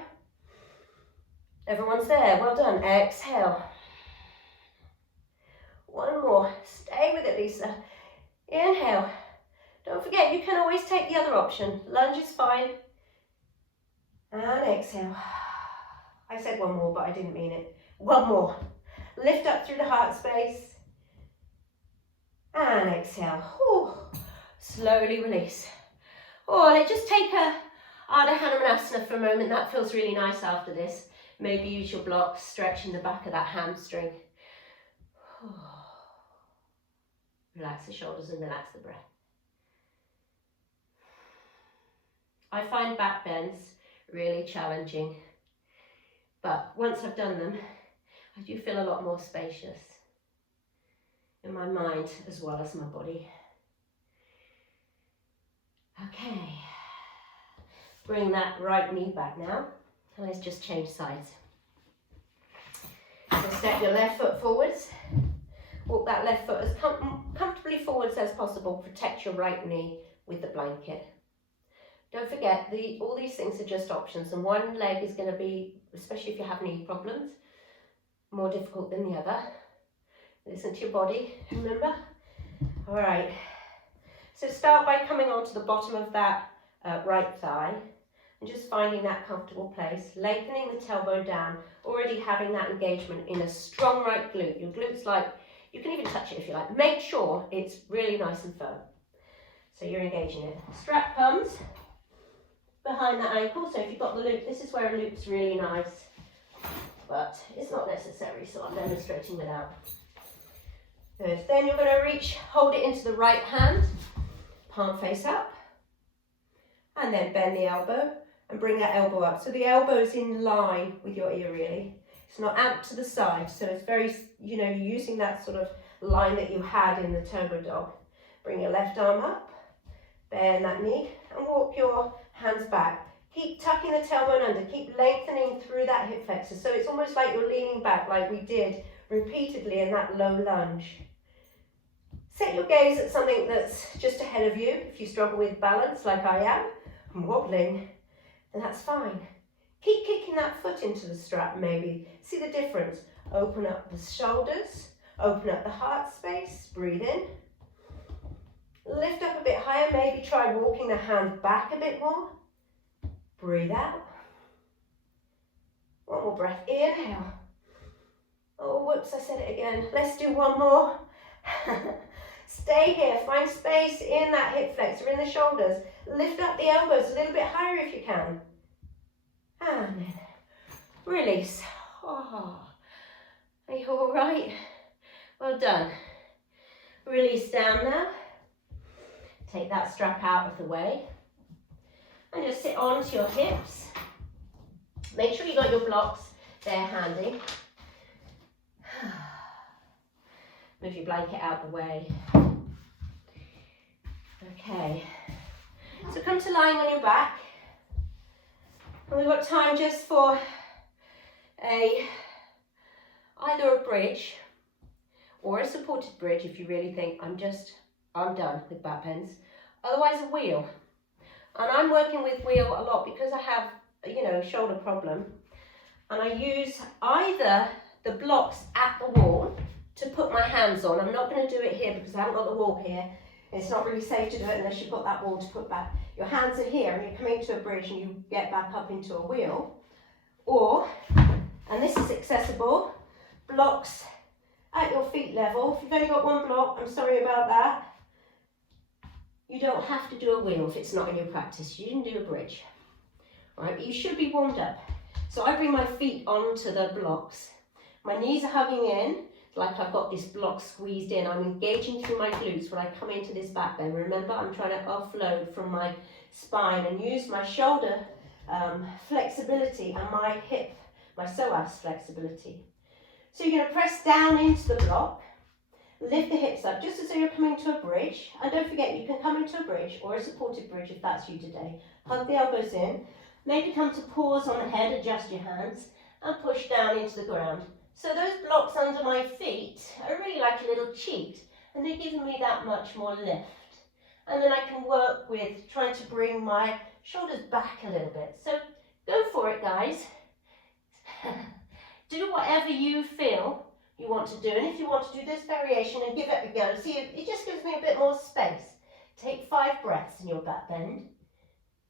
Everyone's there. Well done. Exhale. One more. Stay with it, Lisa. Inhale. Don't forget, you can always take the other option. Lunge is fine. And exhale. I said one more, but I didn't mean it. One more. Lift up through the heart space. And exhale. Whew. Slowly release. Oh, and just take a Ardha Hanumanasana for a moment. That feels really nice after this. Maybe use your blocks, stretching the back of that hamstring. Relax the shoulders and relax the breath. I find back bends really challenging, but once I've done them, I do feel a lot more spacious in my mind as well as my body. Okay, bring that right knee back now, and let's just change sides. So step your left foot forwards, walk that left foot as comfortably forwards as possible, protect your right knee with the blanket. Don't forget, all these things are just options, and one leg is going to be, especially if you have knee problems, more difficult than the other. Listen to your body, remember? All right. So start by coming onto the bottom of that right thigh and just finding that comfortable place, lengthening the tailbone down, already having that engagement in a strong right glute. Your glute's like, you can even touch it if you like. Make sure it's really nice and firm. So you're engaging it. Strap comes behind that ankle, so if you've got the loop, this is where a loop's really nice, but it's not necessary, so I'm demonstrating without. Good. Then you're going to reach, hold it into the right hand, palm face up, and then bend the elbow and bring that elbow up. So the elbow's in line with your ear really. It's not out to the side, so it's very, you're using that sort of line that you had in the turbo dog. Bring your left arm up, bend that knee, and walk your hands back. Keep tucking the tailbone under, keep lengthening through that hip flexor. So it's almost like you're leaning back like we did repeatedly in that low lunge. Set your gaze at something that's just ahead of you. If you struggle with balance like I am, I'm wobbling, then that's fine. Keep kicking that foot into the strap maybe. See the difference. Open up the shoulders, open up the heart space, breathe in. Lift up a bit higher, maybe try walking the hand back a bit more. Breathe out. One more breath, inhale. Oh, whoops, I said it again. Let's do one more. Stay here, find space in that hip flexor, in the shoulders. Lift up the elbows a little bit higher if you can. And then release. Oh, are you all right? Well done. Release down now. Take that strap out of the way. And just sit onto your hips. Make sure you got your blocks there handy. Move your blanket out the way. Okay. So come to lying on your back. And we've got time just for either a bridge or a supported bridge if you really think I'm done with back bends. Otherwise a wheel. And I'm working with wheel a lot because I have, shoulder problem. And I use either the blocks at the wall to put my hands on. I'm not going to do it here because I haven't got the wall here. It's not really safe to do it unless you've got that wall to put back. Your hands are here and you're coming to a bridge and you get back up into a wheel. Or, and this is accessible, blocks at your feet level. If you've only got one block, I'm sorry about that. You don't have to do a wheel if it's not in your practice. You didn't do a bridge. All right, but you should be warmed up. So I bring my feet onto the blocks. My knees are hugging in, like I've got this block squeezed in. I'm engaging through my glutes when I come into this back bend. Remember, I'm trying to offload from my spine and use my shoulder flexibility and my hip, my psoas flexibility. So you're going to press down into the block, lift the hips up just as though you're coming to a bridge. And don't forget, you can come into a bridge or a supported bridge if that's you today. Hug the elbows in, maybe come to pause on the head, adjust your hands and push down into the ground. So those blocks under my feet are really like a little cheat and they're giving me that much more lift. And then I can work with trying to bring my shoulders back a little bit. So go for it, guys. Do whatever you feel you want to do. And if you want to do this variation and give it a go, see, it just gives me a bit more space. Take 5 breaths in your back bend.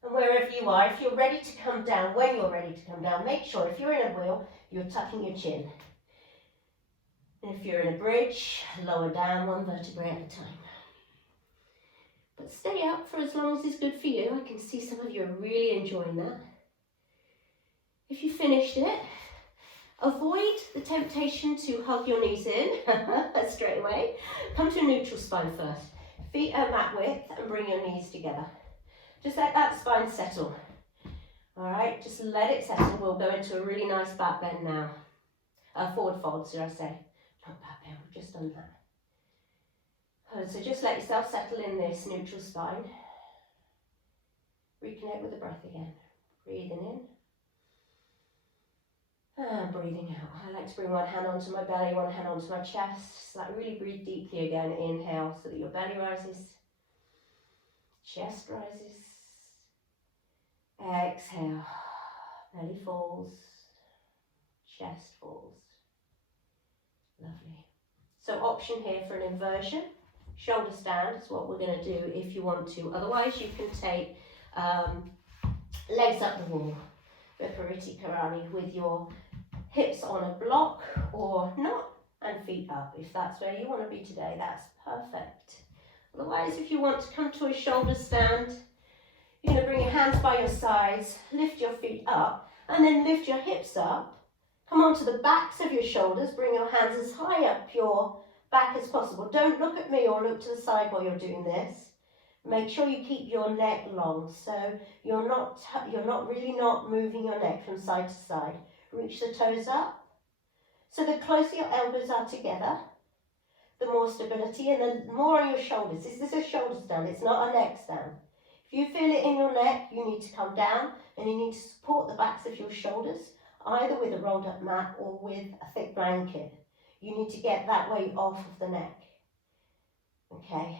And wherever you are, if you're ready to come down, when you're ready to come down, make sure if you're in a wheel, you're tucking your chin. And if you're in a bridge, lower down 1 vertebrae at a time. But stay up for as long as it's good for you. I can see some of you are really enjoying that. If you finished it, avoid the temptation to hug your knees in straight away. Come to a neutral spine first. Feet at mat width and bring your knees together. Just let that spine settle. All right, just let it settle. We'll go into a really nice back bend now. Forward fold, should I say. Not back bend, we've just done that. So just let yourself settle in this neutral spine. Reconnect with the breath again. Breathing in. And breathing out. I like to bring one hand onto my belly, one hand onto my chest. So that really breathe deeply again. Inhale so that your belly rises. Chest rises. Exhale. Belly falls. Chest falls. Lovely. So option here for an inversion. Shoulder stand is what we're going to do if you want to. Otherwise you can take legs up the wall. Vipariti Karani with your hips on a block or not, and feet up. If that's where you want to be today, that's perfect. Otherwise, if you want to come to a shoulder stand, you're going to bring your hands by your sides, lift your feet up, and then lift your hips up. Come onto the backs of your shoulders, bring your hands as high up your back as possible. Don't look at me or look to the side while you're doing this. Make sure you keep your neck long, so you're not really moving your neck from side to side. Reach the toes up. So the closer your elbows are together, the more stability and the more on your shoulders. This is a shoulder stand, it's not a neck stand. If you feel it in your neck, you need to come down and you need to support the backs of your shoulders, either with a rolled up mat or with a thick blanket. You need to get that weight off of the neck. Okay,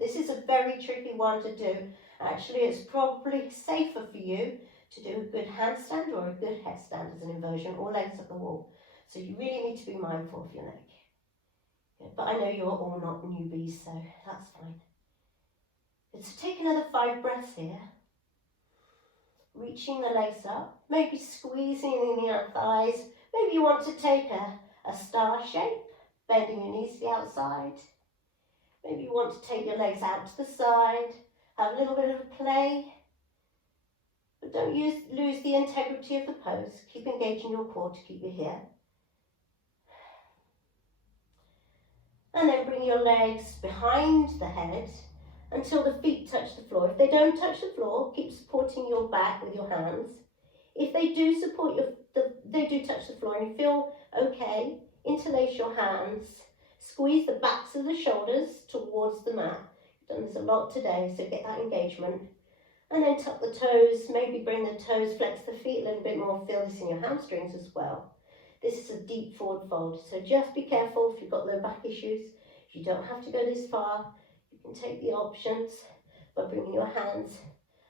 this is a very tricky one to do. Actually, it's probably safer for you to do a good handstand or a good headstand as an inversion or legs at the wall. So you really need to be mindful of your neck. Okay, but I know you're all not newbies, so that's fine. So take another 5 breaths here. Reaching the legs up, maybe squeezing in the thighs. Maybe you want to take a star shape, bending your knees to the outside. Maybe you want to take your legs out to the side, have a little bit of a play. But don't lose the integrity of the pose. Keep engaging your core to keep you here. And then bring your legs behind the head until the feet touch the floor. If they don't touch the floor, keep supporting your back with your hands. If they do they do touch the floor and you feel okay, interlace your hands, squeeze the backs of the shoulders towards the mat. You've done this a lot today, so get that engagement. And then tuck the toes, maybe bring the toes, flex the feet a little bit more, feel this in your hamstrings as well. This is a deep forward fold, so just be careful if you've got low back issues. You don't have to go this far. You can take the options by bringing your hands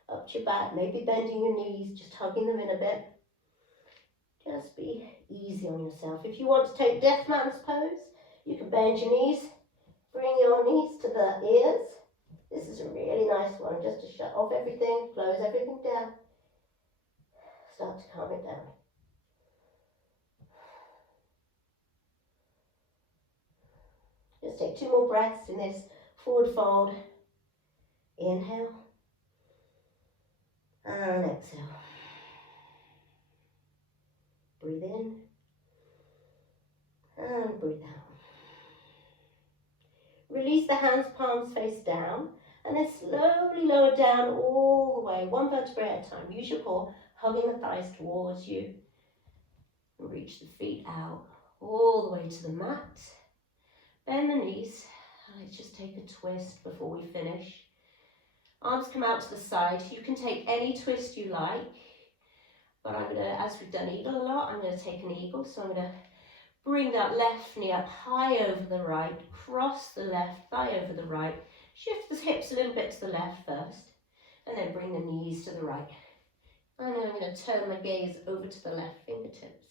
up to your back, maybe bending your knees, just hugging them in a bit. Just be easy on yourself. If you want to take Deaf Man's pose, you can bend your knees, bring your knees to the ears. This is a really nice one, just to shut off everything, close everything down, start to calm it down. Just take 2 more breaths in this forward fold. Inhale and exhale. Breathe in and breathe out. Release the hands, palms face down, and then slowly lower down all the way, 1 vertebrae at a time. Use your core, hugging the thighs towards you. And reach the feet out all the way to the mat. Bend the knees. Let's just take a twist before we finish. Arms come out to the side. You can take any twist you like, but I'm going to, as we've done eagle a lot, I'm going to take an eagle. So I'm going to bring that left knee up high over the right, cross the left thigh over the right, shift the hips a little bit to the left first, and then bring the knees to the right. And then I'm going to turn my gaze over to the left fingertips.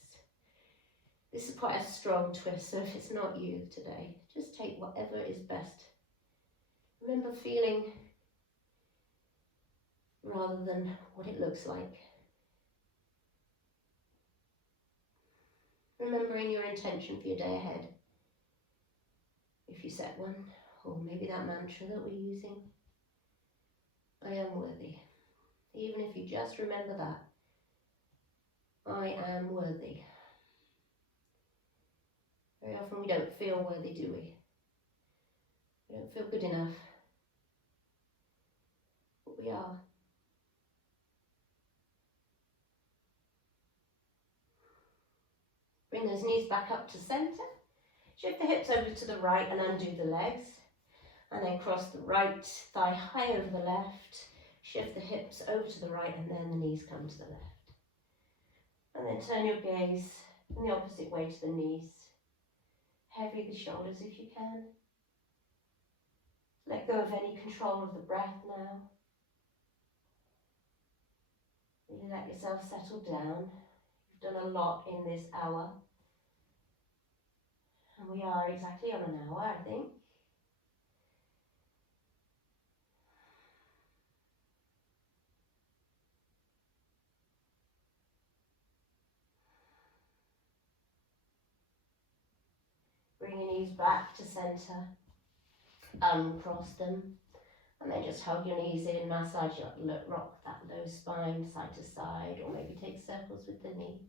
This is quite a strong twist, so if it's not you today, just take whatever is best. Remember feeling rather than what it looks like. Remembering your intention for your day ahead. If you set one, or maybe that mantra that we're using. I am worthy. Even if you just remember that. I am worthy. Very often we don't feel worthy, do we? We don't feel good enough. But we are. Bring those knees back up to centre. Shift the hips over to the right and undo the legs. And then cross the right thigh high over the left. Shift the hips over to the right and then the knees come to the left. And then turn your gaze in the opposite way to the knees. Heavy the shoulders if you can. Let go of any control of the breath now. Really let yourself settle down. You've done a lot in this hour. And we are exactly on an hour, I think. Bring your knees back to centre, uncross them, and then just hug your knees in, massage, rock that low spine side to side, or maybe take circles with the knee.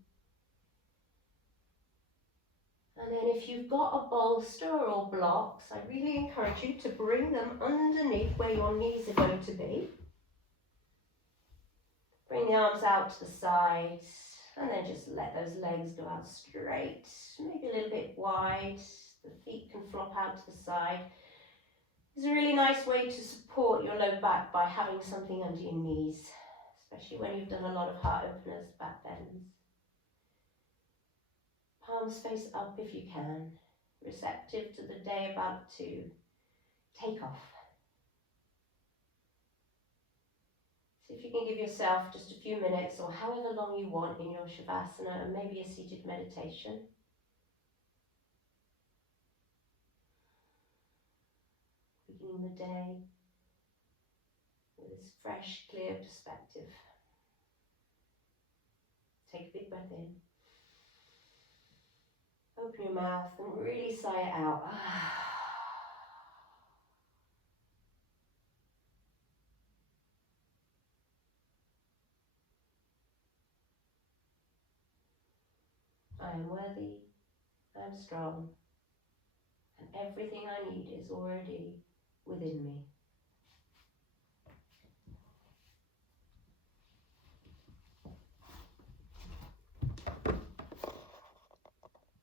And then if you've got a bolster or blocks, I really encourage you to bring them underneath where your knees are going to be. Bring the arms out to the side, and then just let those legs go out straight, maybe a little bit wide. The feet can flop out to the side. It's a really nice way to support your low back by having something under your knees, especially when you've done a lot of heart openers, back bends. Palms face up if you can, receptive to the day about to take off. So if you can give yourself just a few minutes or however long you want in your Shavasana and maybe a seated meditation. Beginning the day with this fresh, clear perspective. Take a big breath in. Open your mouth and really sigh it out. I am worthy, I am strong, and everything I need is already within me.